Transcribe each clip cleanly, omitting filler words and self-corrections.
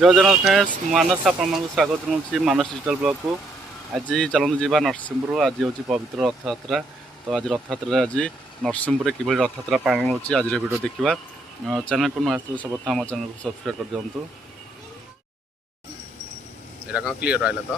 जय जगन्नाथ फ्रेंड्स मानस आपको स्वागत नौची मानस डिजिटल ब्लॉग को। आज चलते जावा नरसिंहपुर। आज हूँ पवित्र रथयात्रा। तो आज रथयात्रा आज नरसिंहपुर कि रथयात्रा पालन होची आज वीडियो देखा। चैनल को नुआ सब आम चैनल को सब्सक्राइब कर दिंतु। क्लियर रहा तो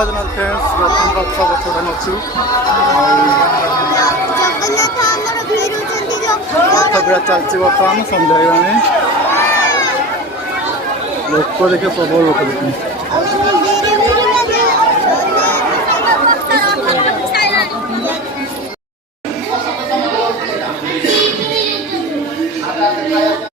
जगन्नाथ फ्रेंड्स रथ बर्तमान अच्छु रथ बिड़ा चलती बर्तमान सन्ध्या लोक देखे प्रबल लोक देखे।